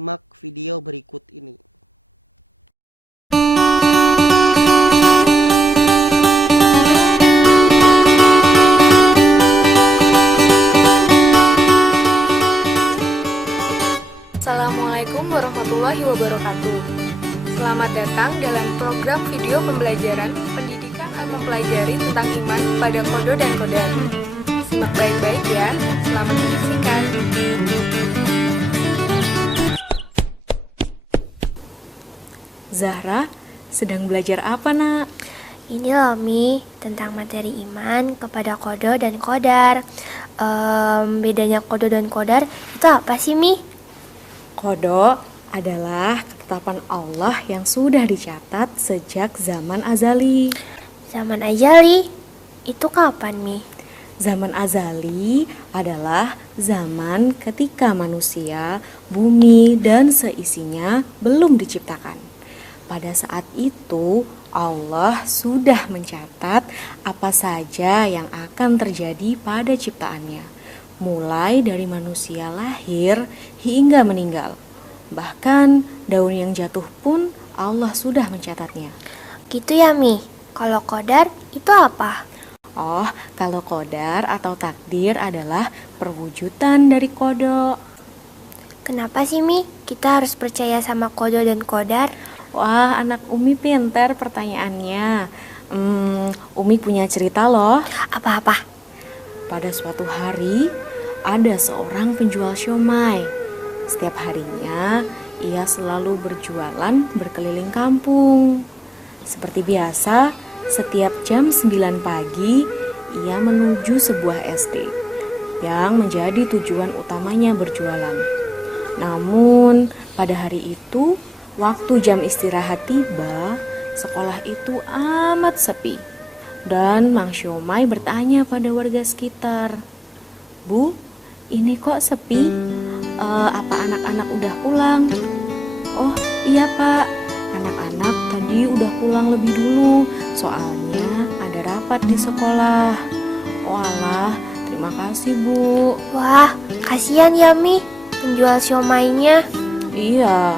simak video berikut ini. Assalamualaikum warahmatullahi wabarakatuh. Selamat datang dalam program video pembelajaran pendidikan mempelajari tentang iman pada kodo dan kodar. Simak baik-baik ya. Selamat menyaksikan. Zahra, sedang belajar apa, Nak? Ini loh Mi, tentang materi iman kepada kodo dan kodar. Bedanya kodo dan kodar itu apa sih Mi? Kodo adalah ketetapan Allah yang sudah dicatat sejak zaman azali. Zaman ajali, itu kapan Mi? Zaman azali adalah zaman ketika manusia, bumi, dan seisinya belum diciptakan. Pada saat itu, Allah sudah mencatat apa saja yang akan terjadi pada ciptaannya, mulai dari manusia lahir hingga meninggal. Bahkan daun yang jatuh pun Allah sudah mencatatnya. Gitu ya Mi. Kalau kodar itu apa? Oh, kalau qadar atau takdir adalah perwujudan dari kodo. Kenapa sih Mi kita harus percaya sama kodo dan kodar? Wah, anak Umi pintar pertanyaannya. Umi punya cerita loh. Apa-apa? Pada suatu hari, ada seorang penjual siomay. Setiap harinya, ia selalu berjualan berkeliling kampung. Seperti biasa, setiap jam 9 pagi, ia menuju sebuah SD yang menjadi tujuan utamanya berjualan. Namun, pada hari itu, waktu jam istirahat tiba, sekolah itu amat sepi. Dan Mang Siomay bertanya pada warga sekitar, "Bu, ini kok sepi? Apa anak-anak udah pulang?" "Oh iya Pak, anak-anak tadi udah pulang lebih dulu, soalnya ada rapat di sekolah." "Oh alah, terima kasih Bu." Wah, kasihan ya Mi penjual siomaynya. Iya,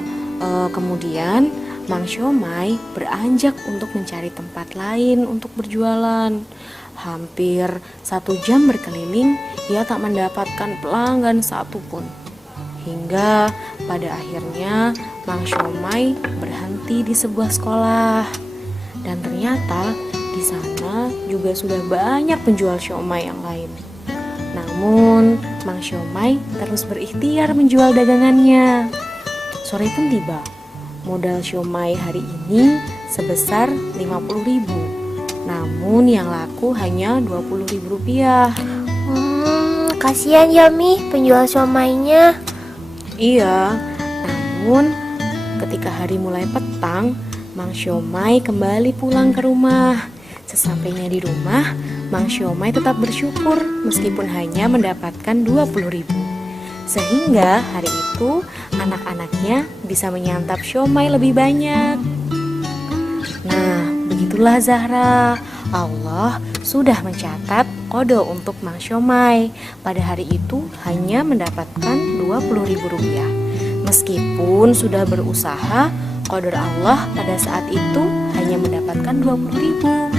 kemudian Mang Siomay beranjak untuk mencari tempat lain untuk berjualan. Hampir 1 jam berkeliling, ia tak mendapatkan pelanggan satupun. Hingga pada akhirnya Mang Siomay berhenti di sebuah sekolah. Dan ternyata di sana juga sudah banyak penjual siomay yang lain. Namun Mang Siomay terus berikhtiar menjual dagangannya. Sore pun tiba. Modal siomay hari ini sebesar 50.000. Namun yang laku hanya Rp20.000. Kasihan ya Mi penjual siomaynya. Iya, namun ketika hari mulai petang, Mang Siomay kembali pulang ke rumah. Sesampainya di rumah, Mang Siomay tetap bersyukur meskipun hanya mendapatkan 20.000. Sehingga hari itu anak-anaknya bisa menyantap siomay lebih banyak. Nah, begitulah Zahra. Allah sudah mencatat kodo untuk Mang Siomay. Pada hari itu hanya mendapatkan Rp20.000. Meskipun sudah berusaha, qadar Allah pada saat itu hanya mendapatkan 20.000.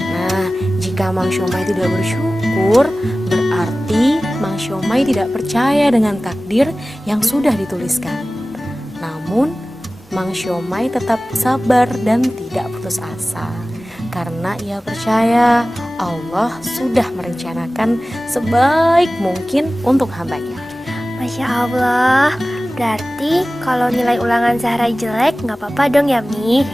Nah, jika Mang Siomay tidak bersyukur, berarti Mang Siomay tidak percaya dengan takdir yang sudah dituliskan. Namun, Mang Siomay tetap sabar dan tidak putus asa, karena ia percaya Allah sudah merencanakan sebaik mungkin untuk hambanya. Masya Allah, berarti kalau nilai ulangan Zahra jelek nggak apa-apa dong ya Mi.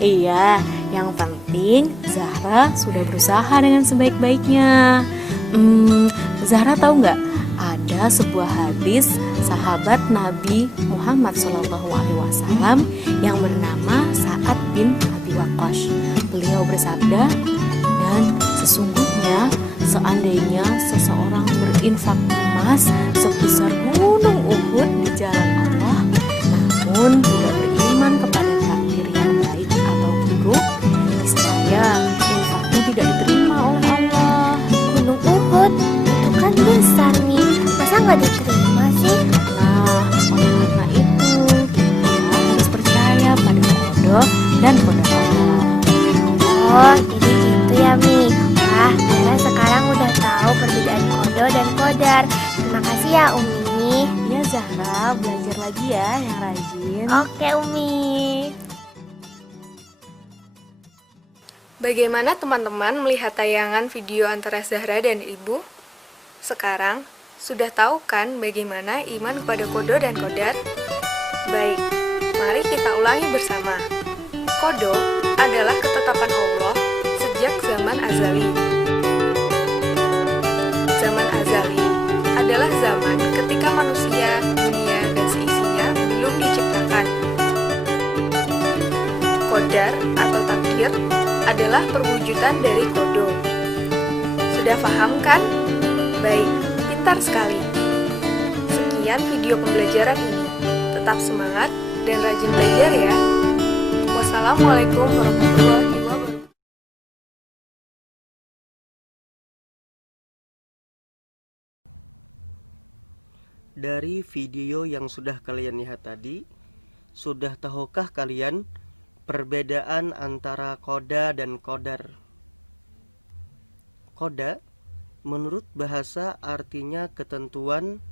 Iya, yang penting Zahra sudah berusaha dengan sebaik-baiknya. Zahra tahu nggak? Ada sebuah hadis sahabat Nabi Muhammad SAW yang bernama Sa'ad bin Abi Waqqas. Beliau bersabda, "Dan sesungguhnya seandainya seseorang berinfak emas sebesar gunung Uhud di jalan Allah, namun tidak beriman kepada takdir yang baik atau buruk, niscaya infaknya tidak diterima oleh Allah." Gunung Uhud itu kan besar nih, masa nggak diterima sih? Nah, oleh karena kodo dan kodar Allah. Oh, jadi gitu ya, Mi. Wah, Bella sekarang udah tahu perbedaan kodo dan kodar. Terima kasih ya, Umi. Ya Zahra, belajar lagi ya yang rajin. Oke, Umi. Bagaimana teman-teman melihat tayangan video antara Zahra dan Ibu? Sekarang, sudah tahu kan bagaimana iman kepada kodo dan kodar? Baik, mari kita ulangi bersama. Kodo adalah ketetapan Allah sejak zaman azali. Zaman azali adalah zaman ketika manusia, dunia, dan seisinya belum diciptakan. Kodar atau takdir adalah perwujudan dari kodo. Sudah paham kan? Baik, pintar sekali. Sekian video pembelajaran ini. Tetap semangat dan rajin belajar ya. Wassalamualaikum warahmatullahi wabarakatuh. Dari video yang sudah kalian lihat tadi, sudah tahukah kalian perbedaan antara koda dan kodar? Koda menurut bahasa artinya ketentuan,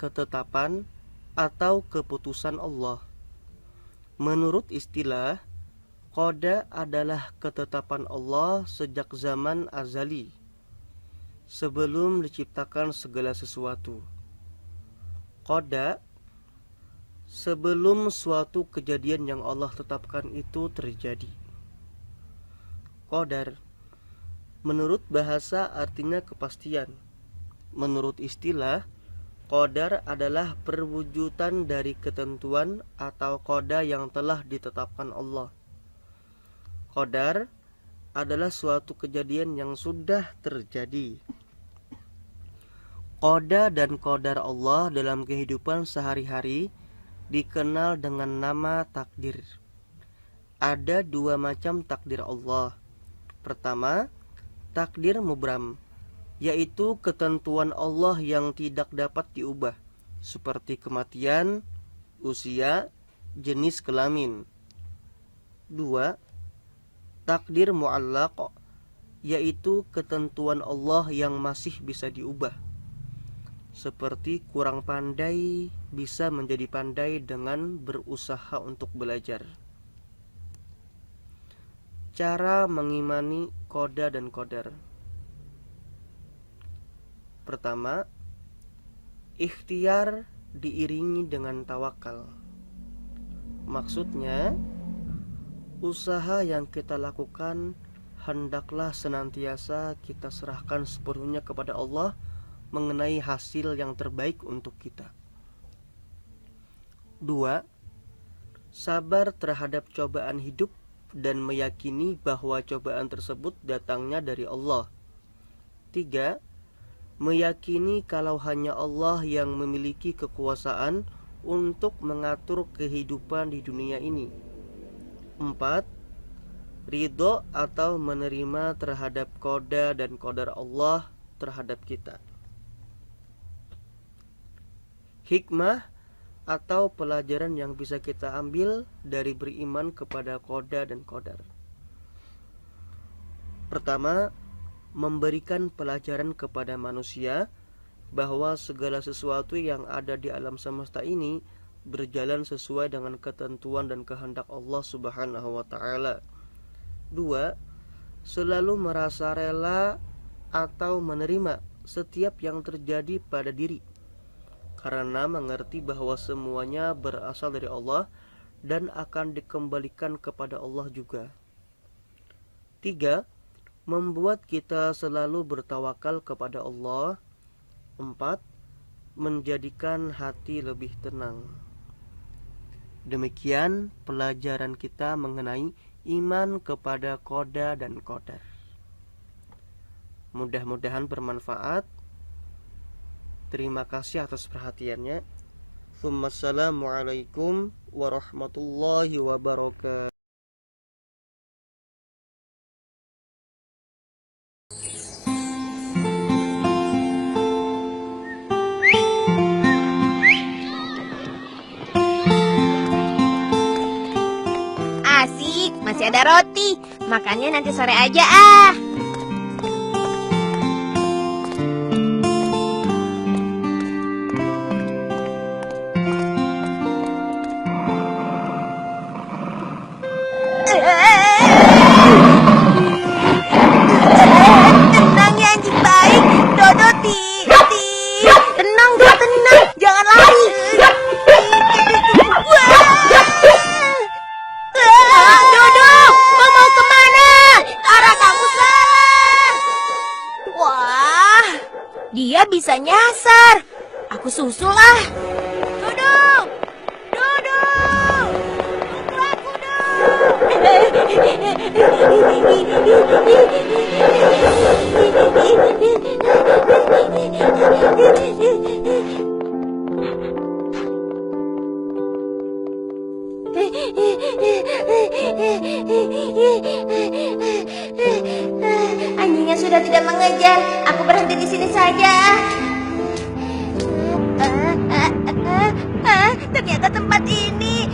ketetapan, atau keputusan Allah. Menurut istilah, koda adalah ketetapan Allah sejak zaman azali, sebelum diciptakan segala sesuatu. Koda sebelum suatu kejadian yang Allah tetapkan itu terjadi. Kodar menurut bahasa artinya kepastian. Menurut istilah, kodar adalah perwujudan dari ketentuan atau koda yang telah ditetapkan Allah. Kodar adalah suatu kejadian yang sudah terjadi. Koda dan kodar Allah dalam kehidupan sehari-hari dikenal dengan nama takdir. Ada dua macam takdir Allah. Pertama, takdir mubram, yaitu ketentuan Allah yang tidak dapat diubah, seperti kematian, usia, jenis kelamin. Dua, takdir mu'allaq, yaitu ketentuan Allah yang masih bisa diubah, seperti kurang pandai bisa menjadi pandai dengan berusaha untuk belajar. Cara mengimani koda dan kodar. Pertama, ikhtiar diiringi dengan tawakal. Maksudnya, usaha yang kita lakukan hendaklah senantiasa kita serahkan sepenuhnya kepada Allah mengenai hasil yang terbaik untuk kita. Dua, sabar terhadap cobaan hidup dan meyakini bahwa cobaan tersebut datangnya dari Allah. Tiga, meyakini kalau hanya Allah yang memiliki kekuasaan untuk mengatur kehidupan di dunia ini. Empat, ridho atau menerima terhadap koda dan kodar Allah terhadap kita. Hikmah atau pelajaran yang bisa kita ambil dari beriman kepada koda dan kodar. Pertama, memberikan pelajaran kepada manusia bahwa segala sesuatu yang ada di alam semesta ini berjalan sesuai dengan ketentuan dan kehendak Allah Subhanahu wa taala. Dua, selalu merasa rela atau menerima setiap yang terjadi pada diri, karena mengerti bahwa semuanya berasal dari Allah dan akan dikembalikan kepada Allah juga. Tiga, membuat kita selalu bertawakal kepada Allah. Empat, menjadikan hati lebih tenang. Demikian pelajaran kita mengenai iman kepada koda dan kodar. Mudah-mudahan bermanfaat. Terima kasih atas perhatiannya. Assalamualaikum warahmatullahi wabarakatuh. masih ada roti. Makannya nanti sore aja ah. Tenang ya anjing baik. Dodo tenang Dodo, tenang. Jangan lari. Dodo, mau kemana? Arah kamu salah. Wah, dia bisa nyasar. Aku susul lah. Dodo, Dodo, tunggu aku Anjingnya sudah tidak mengejar. Aku berhenti di sini saja. Ternyata tempat ini.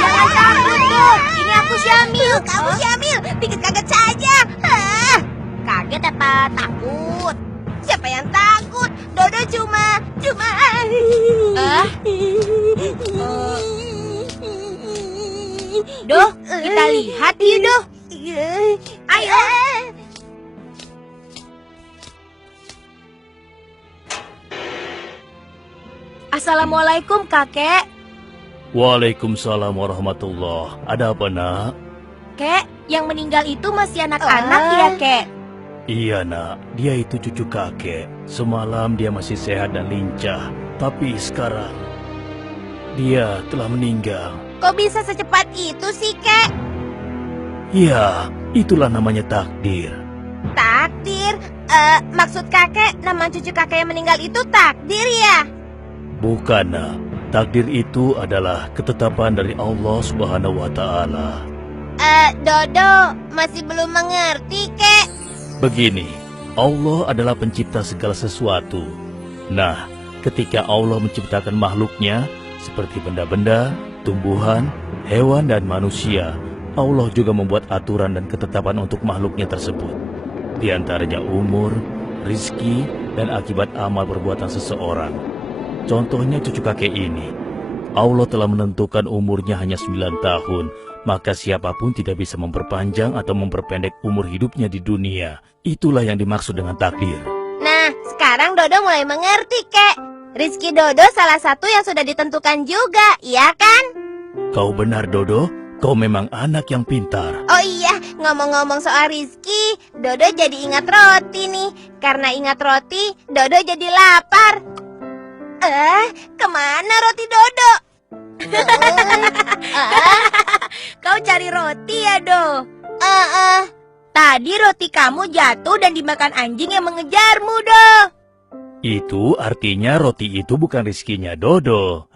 Jangan takut, Bu. Ini aku Syamil. Kamu Syamil. Bikin kaget saja. Kaget apa takut? Siapa yang takut? Dodo cuma. Doh, kita lihat yuk, Doh. Ayo. Assalamualaikum, Kakek. Waalaikumsalam warahmatullah. Ada apa, nak? Kek, yang meninggal itu masih anak-anak ya, Kek? Iya, nak. Dia itu cucu kakek. Semalam dia masih sehat dan lincah. Tapi sekarang, dia telah meninggal. Kok bisa secepat itu sih, Kek? Ya, itulah namanya takdir. Takdir? Maksud kakek, nama cucu kakek yang meninggal itu takdir ya? Bukan, nak. Takdir itu adalah ketetapan dari Allah Subhanahu wa Ta'ala. Dodo masih belum mengerti, Kek. Begini, Allah adalah pencipta segala sesuatu. Nah, ketika Allah menciptakan makhluknya, seperti benda-benda, tumbuhan, hewan, dan manusia, Allah juga membuat aturan dan ketetapan untuk makhluknya tersebut. Di antaranya umur, rizki, dan akibat amal perbuatan seseorang. Contohnya cucu kakek ini. Allah telah menentukan umurnya hanya 9 tahun, maka siapapun tidak bisa memperpanjang atau memperpendek umur hidupnya di dunia. Itulah yang dimaksud dengan takdir. Nah, sekarang Dodo mulai mengerti, Kek. Rizki Dodo salah satu yang sudah ditentukan juga, iya kan? Kau benar, Dodo. Kau memang anak yang pintar. Oh iya, ngomong-ngomong soal rizki, Dodo jadi ingat roti nih. Karena ingat roti, Dodo jadi lapar. Kemana roti Dodo? Kau cari roti ya, Do? Tadi roti kamu jatuh dan dimakan anjing yang mengejarmu, Do. Itu artinya roti itu bukan rizkinya Dodo.